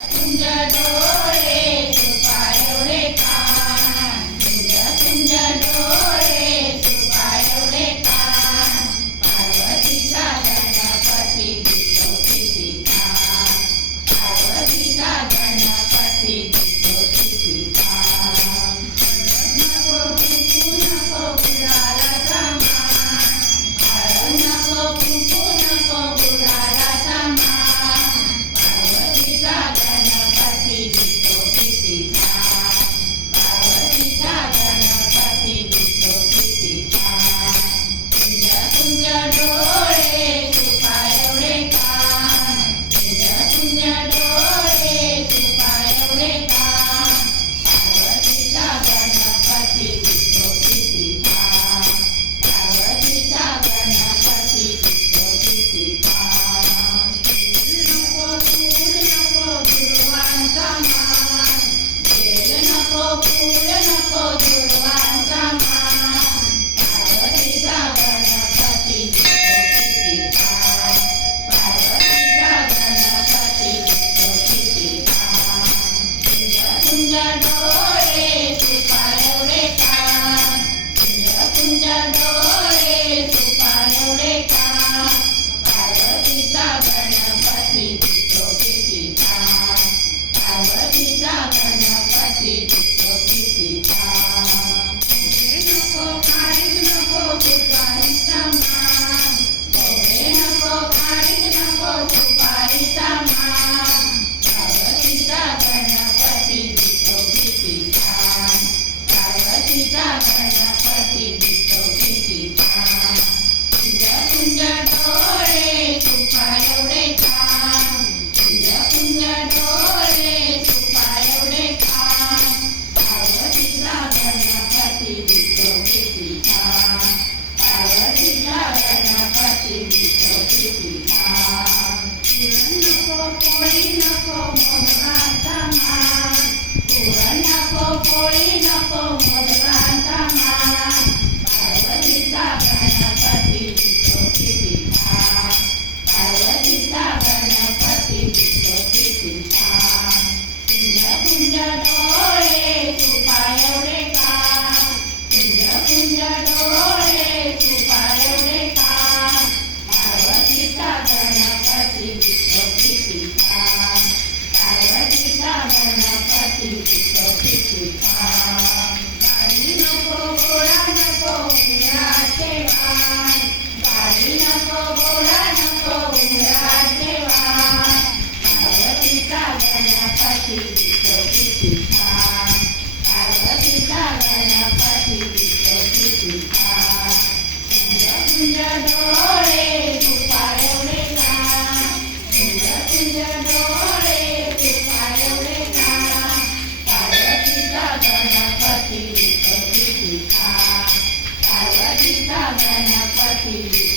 嗯。कोळी नको मोठा तामा पुरण नको कोळी नको मोठा तामा आव दिल तोटी पिता आव दिता गाथी तोटी पिता तुझ्या तुझ्या ติสุขติภา गणपति